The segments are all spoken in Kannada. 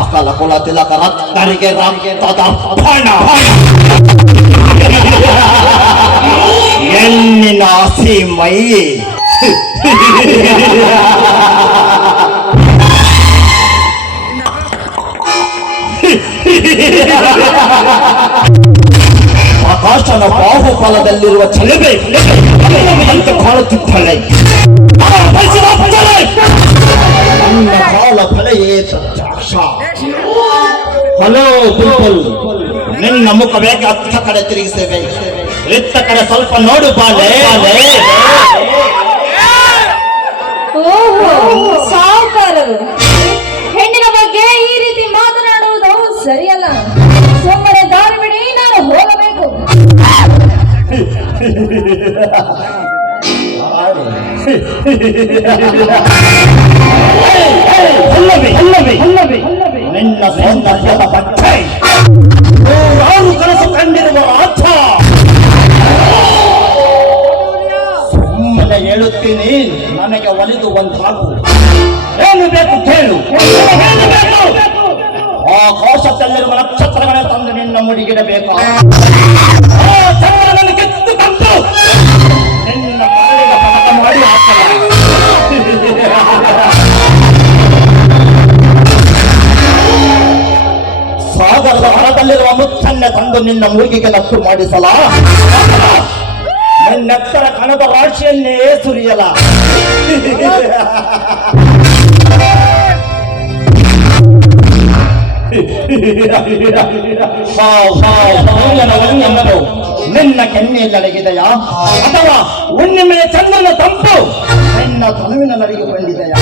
ಅಕಲ ಕುಲ ತಿಲಕ ರಕ್ತರಿಗೆ ರಕ್ತದ ಬಣ ಹೆಣ್ಣಿನ ಹಸಿ ಮೈ ಆಕಾಶನ ಬಾಹುಫಲದಲ್ಲಿರುವ ಚಲಬೆ ಅಂತ ಕಾಣುತ್ತಿದ್ದಾಳೆ. ನನ್ನ ಕಾಲ ಫಲೆಯೇ ಪ್ರತ್ಯಕ್ಷ. ಹಲೋ ಬುಲ್ಬುಲ್, ನಿನ್ನ ಮುಖ ಬೇಗ ಅತ್ತ ಕಡೆ ತಿರುಗಿಸೇವೆ, ಇತ್ತ ಕಡೆ ಸ್ವಲ್ಪ ನೋಡು ಬಾಲೆ. ಓಹೋ, ಸಾವುಕಾರರು ಹೆಣ್ಣಿನ ಬಗ್ಗೆ ಈ ರೀತಿ ಮಾತನಾಡುವುದು ಸರಿಯಲ್ಲ. ಸುಮ್ಮನೆ ದಾರಿ ಬಿಡಿ, ನಾನು ಹೋಗಬೇಕು. ನಿನ್ನ ಸೌಂದರ್ಯದ ಬಗ್ಗೆ ನೂರಾರು ಕನಸು ಕಂಡಿರುವ ಆತ ಸುಮ್ಮನೆ ಹೇಳುತ್ತೀನಿ, ನನಗೆ ಒಲಿದು ಒಂದಾಗು. ಏನು ಬೇಕು ಕೇಳು. ಆಕಾಶದಲ್ಲಿರುವ ನಕ್ಷತ್ರಗಳೇ ತಂದು ನಿನ್ನ ಮುಡಿಗಿಡಬೇಕು. ಆ ಚಂದ್ರನನ್ನು ಕಿತ್ತು ತಂದು ನಿನ್ನ ಕಾಲಿಗೆ ಪದಕ ಮಾಡಿ ಹಾಕಲ್ಲ. ಸಾಗರದ ಹೊರದಲ್ಲಿರುವ ಮುಚ್ಚನ್ನೆ ತಂದು ನಿನ್ನ ಮೂಗಿಗೆ ನಟ್ಟು ಮಾಡಿಸಲ. ನಿನ್ನೆತ್ತರ ಕಣದ ರಾಶಿಯನ್ನೇ ಸುರಿಯಲ. ನಿನ್ನ ಕೆನ್ನೆಯಲ್ಲಡಗಿದೆಯಾ ಅಥವಾ ಹುಣ್ಣಿಮೆಯ ಚಂದ್ರನ ತಂಪು ನಿನ್ನ ತನುವಿನಲ್ಲಿಗೆ ಬಂದಿದೆಯಾ?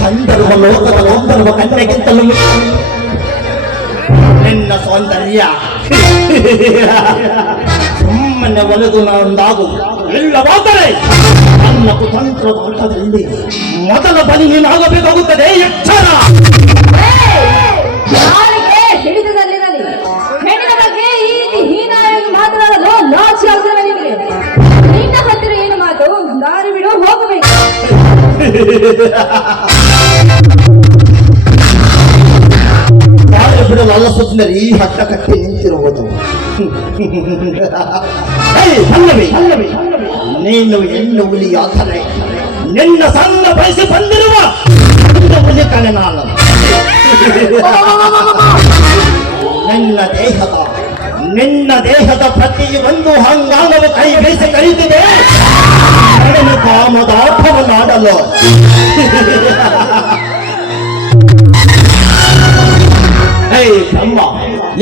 ಕಂಡರುವ ಲೋಕದ ಒಂದರುವ ಕನ್ನೆಗಿಂತಲೂ ನಿನ್ನ ಸೌಂದರ್ಯ. ಸುಮ್ಮನೆ ಒಲೆದು ಒಂದಾಗು, ಇಲ್ಲವಾದರೆ ನನ್ನ ಕುತಂತ್ರದ ಆಟದಲ್ಲಿ ಮೊದಲ ಬಲಿ ನೀನಾಗಬೇಕಾಗುತ್ತದೆ. ಎಚ್ಚರ. ಹಿಡಿತದಲ್ಲಿರಲಿ. ಹೆಣ್ಣಿನ ಬಗ್ಗೆ ಈ ರೀತಿ ಹೀನಾಗಿ ಮಾತನಾಡಲು ನಾಚಿಕೆ ಆಗುತ್ತದೆ ನಿಮಗೆ. ನಿನ್ನ ಹತ್ತಿರ ಏನು ಮಾತು? ದಾರಿ ಬಿಡು, ಹೋಗಬೇಕು. ದಾರಿ ಬಿಡಲು ಅಲ್ಲ ಸುಂದರಿ, ಈ ಹಟ್ಟ ಕಟ್ಟಿ ನಿಂತಿರುವುದು. ನೀನು ಹೆಣ್ಣು ಹುಲಿಯಾದರೆ ನಿನ್ನ ಸಣ್ಣ ಬಯಸಿ ಬಂದಿರುವ ಹುಲಿ ಕಣೆ ನಾನು. ನಿನ್ನ ದೇಹದ ಪ್ರತಿಯೊಂದು ಹಂಗಾಮವು ಕೈ ಬೀಸಿ ಕರೀತಿದೆ ಕಾಮದ ಆಟವನ್ನಾಡಲು. ಬ್ರಹ್ಮ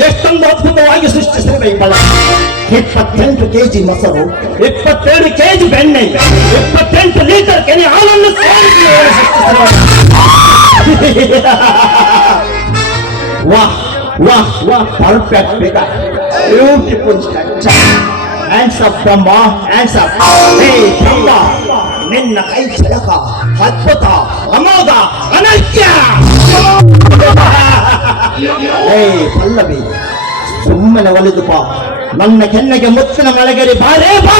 ಎಷ್ಟೊಂದು ಅದ್ಭುತವಾಗಿ ಸೃಷ್ಟಿಸಿರುವ ಈ ಬಳ. 28 ಕೆಜಿ ಮೊಸರು, 27 ಕೆಜಿ ಬೆಣ್ಣೆ, 28 ಲೀಟರ್ ಕೆನೆ ಹಾಲನ್ನು ವಾಹ್ ವಾಹ್ ವಾಹ್, perfect figure, beautiful structure. Hands up Brahma, hands up. Hey Brahma, ನಿನ್ನ ಕೈ ಚಳಕ ಅದ್ಭುತ, ಅಮೋಘ, ಅನನ್ಯ. ಹೇ ಪಲ್ಲವಿ, ಸುಮ್ಮನೆ ಒಲಿದು ಬಾ, ನನ್ನ ಕೆನ್ನೆಗೆ ಮುತ್ತಿನ ಮಳೆಗರಿ ಬಾರೇ ಬಾ.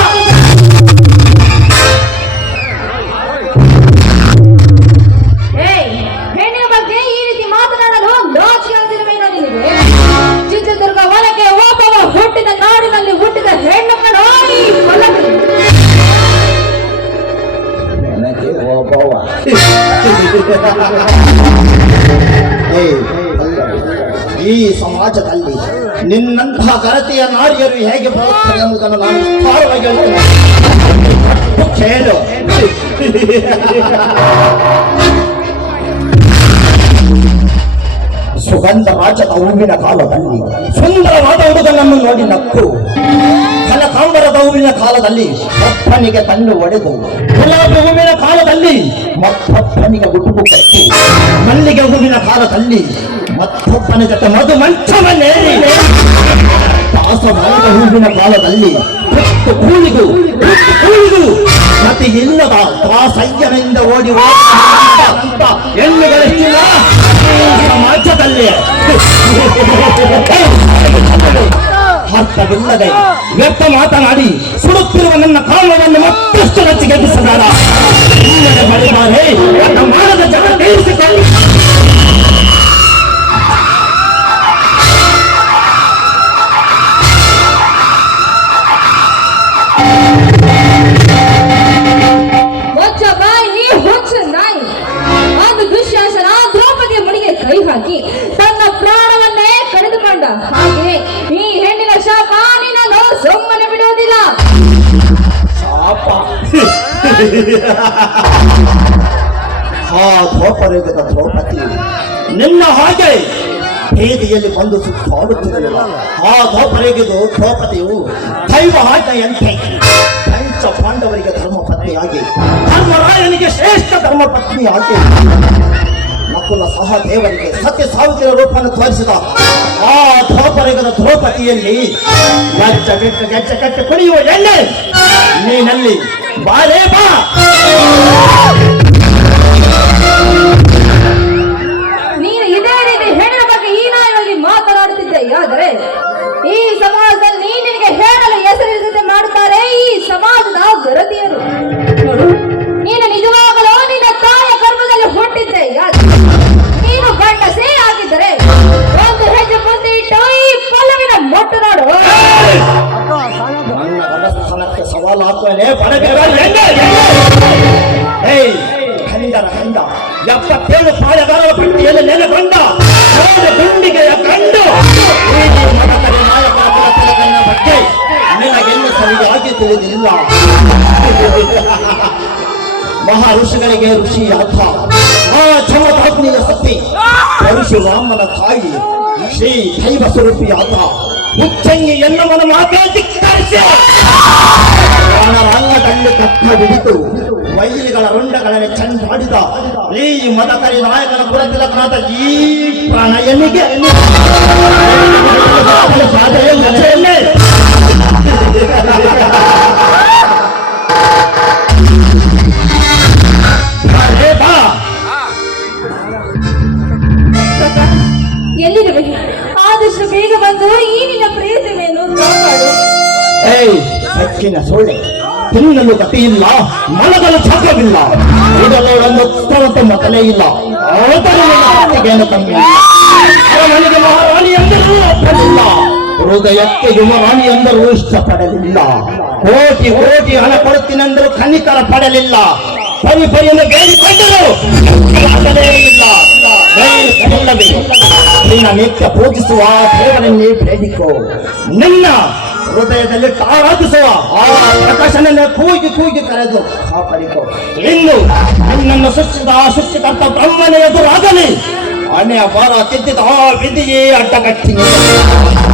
ಹೆಣ್ಣಿನ ಬಗ್ಗೆ ಈ ರೀತಿ ಮಾತನಾಡಲು ನಾಚಿಕೆ ಆಗುತ್ತಿರಬೇಕು ನಿನಗೆ. ಚಿತ್ರದುರ್ಗ ಹೊಲಕ್ಕೆ ಓಪವ ಹುಟ್ಟಿದ ನಾಡಿನಲ್ಲಿ ಹುಟ್ಟಿದ ಹೆಣ್ಣಮ್ಮ ನೋಡಿ ಪಲ್ಲವಿ. ಈ ಸಮಾಜದಲ್ಲಿ ನಿನ್ನಂತಹ ಗರತೆಯ ನಾರಿಯರು ಹೇಗೆ ಬರುತ್ತಾರೆ ಎಂಬುದನ್ನು ನಾನು ವಿಸ್ತಾರವಾಗಿ ಹೇಳ್ತೇನೆ, ಕೇಳು. ಸುಗಂಧ ರಾಜದ ಹೂವಿನ ಕಾಲದಲ್ಲಿ ಸುಂದರವಾದ ಹುಡುಗನನ್ನು ನೋಡಿ ನಕ್ಕು, ಕನಕಾಂಬರದ ಹೂವಿನ ಕಾಲದಲ್ಲಿ ಒಬ್ಬನಿಗೆ ಕಣ್ಣು ಒಡೆದು, ಗುಲಾಬಿ ಹೂವಿನ ಕಾಲದಲ್ಲಿ ಮತ್ತೊಬ್ಬನಿಗೆ ಗುಡುಗು ಕಟ್ಟಿ, ಮಲ್ಲಿಗೆ ಹೂವಿನ ಕಾಲದಲ್ಲಿ ಮತ್ತೊಬ್ಬನ ಜೊತೆ ಮಧು ಮಂಚವನ್ನೇರಿ, ದಾಸವಾದ ಹೂವಿನ ಕಾಲದಲ್ಲಿ ಕೂಳಿಗೂ ಮತಿ ಇಲ್ಲದ ದಾಸಯ್ಯನಿಂದ ಓಡಿ ಅಂತ ಹೆಣ್ಣುಗಳಿಲ್ಲ ಸಮಾಜದಲ್ಲಿ. ಅರ್ಥವಿಲ್ಲದೆ ವ್ಯರ್ಥ ಮಾತನಾಡಿ ಸುಡುತ್ತಿರುವ ನನ್ನ ಕಾಮವನ್ನು ಮತ್ತಷ್ಟು ರಚ್ಚಿಗೆಬ್ಬಿಸಬೇಡ. ನನ್ನ ಮಾಡದ ಜಗಳ ತೀರಿಸಿಕೊಂಡು ದ್ರೌಪದಿಯ ಮುಡಿಗೆ ಕೈ ಹಾಕಿ ತನ್ನ ಪ್ರಾಣವನ್ನೇ ಕಳೆದುಕೊಂಡ. ಹಾಗೆ ಈ ಹೆಣ್ಣಿನ ಶಾಪ ನಿನ್ನನ್ನು ಸುಮ್ಮನೆ ಬಿಡುವುದಿಲ್ಲ. ಶಾಪ ದ್ರೌಪದಿಯ ದ್ರೌಪದಿ ನಿನ್ನ ಹಾಗೆ ಬೀದಿಯಲ್ಲಿ ಬಂದು ಸುತ್ತಾಡುತ್ತಿರಲಿಲ್ಲ. ದ್ರೌಪದಿಗಿದು ದ್ರೌಪದಿಯು ದೈವ ಆಜ್ಞೆಯಂತೆ ಪಂಚ ಪಾಂಡವರಿಗೆ ಧರ್ಮ ಪತ್ನಿಯಾಗಿ ಧರ್ಮರಾಯನಿಗೆ ಶ್ರೇಷ್ಠ ಧರ್ಮ ಪತ್ನಿಯಾಗಿ ನಕುಲ ಸಹದೇವರಿಗೆ ಸತ್ಯ ಸಾವಿತ್ರಿಯ ರೂಪವನ್ನು ತೋರಿಸಿದ ದ್ರೌಪದಿಗದ ದ್ರೌಪದಿಯಲ್ಲಿ ಗೆಜ್ಜೆ ಕಟ್ಟಿ ಕುಡಿಯುವ ಎಣ್ಣೆ ನೀನಲ್ಲಿ ಬಾರೇ ಬಾ. ನೀನು ಇದೇ ರೀತಿ ಹೆಣ್ಣಿನ ಬಗ್ಗೆ ಹೀನಾಯವಾಗಿ ಮಾತನಾಡುತ್ತಿದ್ದೆ. ಆದರೆ ಈ ಸಮಾಜದಲ್ಲಿ ನಿನಗೆ ಹೇಳಲು ಹೆಸರಿಸದೆ ಮಾಡುತ್ತಾರೆ ಈ ಸಮಾಜದ ಗರತಿಯರು. ನೀನು ನಿಜವಾಗಲೂ ನಿನ್ನ ತಾಯ ಗರ್ಭದಲ್ಲಿ ಹುಟ್ಟಿದ್ದೆ. ನೀನು ಗಂಡಸೇ ಆಗಿದ್ದರೆ ಒಂದು ಹೆಜ್ಜೆ ಮುಂದೆ ಇಟ್ಟು ಈ ಪಲ್ಲವಿನ ಮೊಟ್ಟು ನೋಡು. ನನ್ನ ಗಡಸ್ಥಾನಕ್ಕೆ ಸವಾಲು ಹಾಕುವನೇ ಖಂಡನ ಕಂಡ 77 ಪಾಳೆಗಾರರ ಪಟ್ಟಿಯಲ್ಲಿ ನೆಲೆಗೊಂಡ ಗುಂಡಿಗೆಯ ಕಂಡು ಮತಕರಿ ನಾಯಕರ ಕುಲತಿಲಕನ ಬಗ್ಗೆ ನಿನಗೆನ್ನು ಸರಿಯಾಗಿ ತಿಳಿದಿಲ್ಲ. ಮಹಾ ಋಷಿಗಳಿಗೆ ಋಷಿಯಾದ ಚಮತಾಗ್ನಿಯ ಸತಿ ಪರಶುರಾಮನ ತಾಯಿ ಶ್ರೀ ದೈವ ಸ್ವರೂಪಿಯಾದ ಮುಚ್ಚಂಗಿ ಎನ್ನುವನ ಮಾತೇ ಧಿಕ್ಕರಿಸಿ ರಂಗದಲ್ಲಿ ಕತ್ತ ಹಿಡಿದು ವೈರಿಗಳ ರುಂಡಗಳಲ್ಲಿ ಚಂಡಾಡಿದ ಈ ಮದಕರಿ ನಾಯಕನ ಪುರತಿಲಕನಾದ ಈ ಪ್ರಣಯನಿಗೆ ಎಲ್ಲಿರುವೆ? ಆದಷ್ಟು ಬೇಗ ಬಂದು ಈ ನಿನ್ನ ಪ್ರೇತಮೆಯನ್ನು ಕಾಪಾಡು. ಸಕ್ಕಿನ ಸೊಳ್ಳೆ ತಿನ್ನಲು ಗತಿಯಿಲ್ಲ, ಮನಗಲು ಛಾಕವಿಲ್ಲ, ಇದರೊಳನ್ನು ಉತ್ತಮತೆ ಮತಲೇ ಇಲ್ಲ. ಆತನಿಗೇನು ಕಮ್ಮಿ ನನಗೆ ಮಹಾರಾಣಿ ಎಂದರೂ ಒಪ್ಪಲಿಲ್ಲ, ಹೃದಯಕ್ಕೆ ಯುವರಾಣಿ ಎಂದರೂ ಇಷ್ಟಪಡಲಿಲ್ಲ. ಕೋಟಿ ಕೋಟಿ ಹಣ ಕೊಡುತ್ತೀನೆಂದರೂ ಕನಿಕರ ಪಡಲಿಲ್ಲ. ಪರಿ ಪರಿಯನ್ನು ಬೇಡಿಕೊಂಡರು ಇಲ್ಲ. ನಿನ್ನ ನಿತ್ಯ ಪೂಜಿಸುವ ದೇವರನ್ನೇ ಬೇಡಿಕೋ. ನಿನ್ನ ಹೃದಯದಲ್ಲಿ ಆರಾಧಿಸುವ ಆ ಪ್ರಕಾಶನನ್ನೇ ಕೂಗಿ ಕೂಗಿ ಕರೆದು ಕಾಪಾಡಿಕೋ. ಇನ್ನು ನಿನ್ನನ್ನು ಸೃಷ್ಟಿಸಿದ ಆ ಸೃಷ್ಟಿಕರ್ತ ಬ್ರಹ್ಮನ ಎದುರಾಗಲಿ ಹಣೆಯ ಭಾರ ತಿದ್ದಿದ ಆ ವಿಧಿಯೇ ಅಡ್ಡಗಟ್ಟಿ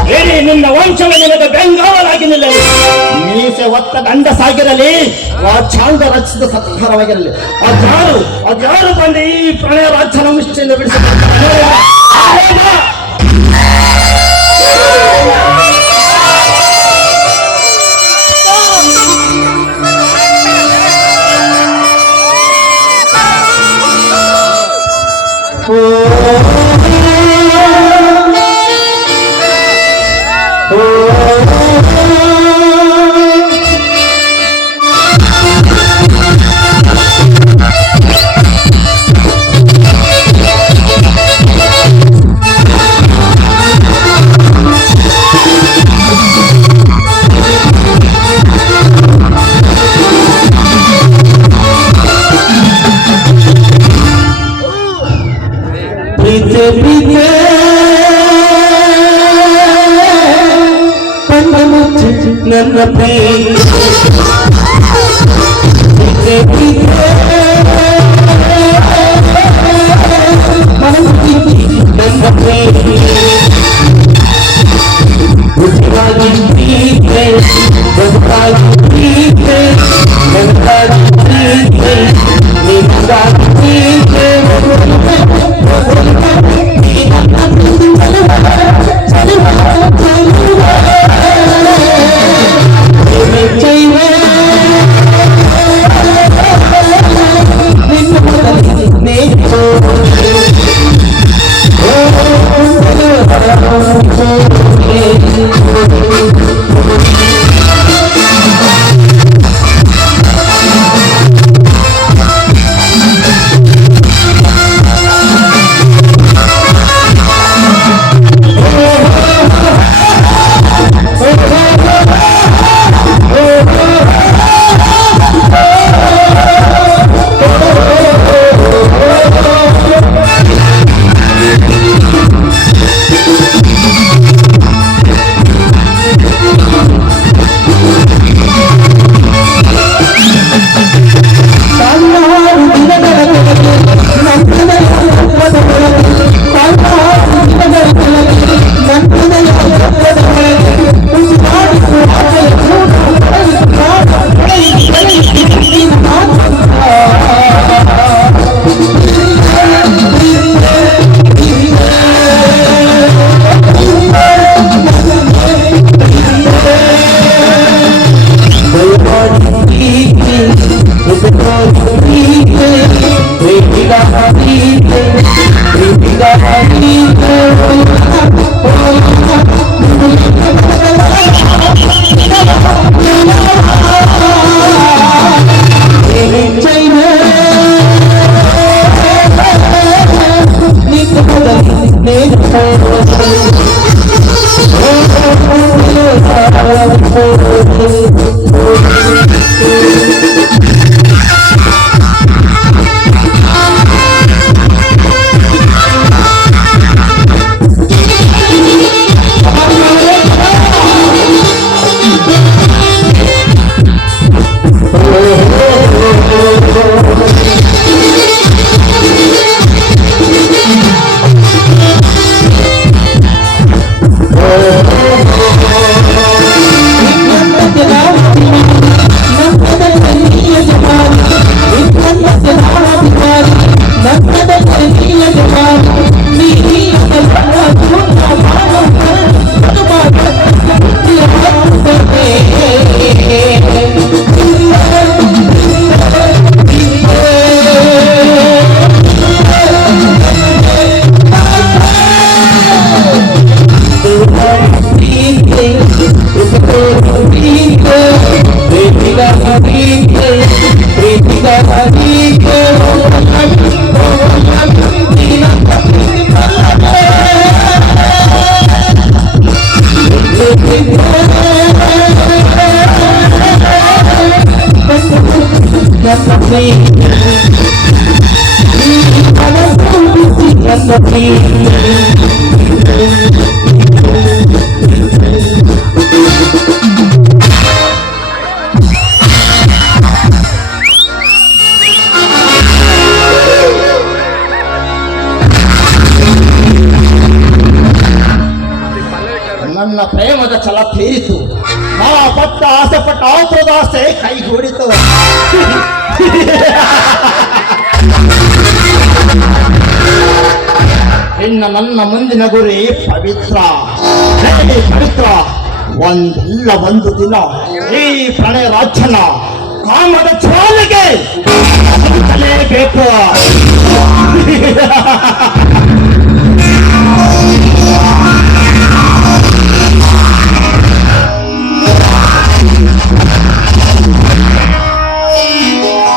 ಬೇರೆ ನಿನ್ನ ವಂಶವ ನಿನಗೆ ಬೆಂಗಾವಲಾಗಿ ನಿಲ್ಲಲಿ. ಮೀಸೆ ಒತ್ತ ಗಂಡ ಸಾಗಿರಲಿ, ಆ ಚಾಂದ ರಚಿಸಿದ ಸತ್ಕಾರವಾಗಿರಲಿ. ಅದ್ಯಾರು ಬಂದು ಈ ಪ್ರಣಯ ರಾಜ್ಯನ ಮುಷ್ಟಿಯಿಂದ ಬಿಡಿಸಿದ್ದಾರೆ. ನನ್ನ ಪ್ರೇಮ ನನ್ನ ಪ್ರೇಮ ಬದುಕಾಗಿ ಪ್ರೀತೆ ಬದುಕಾಗಿ ಪ್ರೀತೆ ಬದುಕಾಗಿ ಪ್ರೀತೆ ನಿನಗಾಗಿ ಪ್ರೀತೆ ನನ್ನ ಪ್ರೇಮದ ಛಲ ತೀರಿತು. ಆ ಪಟ್ಟ ಆಸೆ ಪಟ್ಟ ಆತುರದ ಆಸೆ ಕೈಗೂಡಿತು. ಇನ್ನು ನನ್ನ ಮುಂದಿನ ಗುರಿ ಪವಿತ್ರ. ಪವಿತ್ರ ಒಂದಲ್ಲ ಒಂದು ದಿನ ಈ ಪ್ರಣಯ ರಾಜ್ಯನ ಕಾಮದ ಜ್ವಾಲೆಗೆ ಬೇಕು.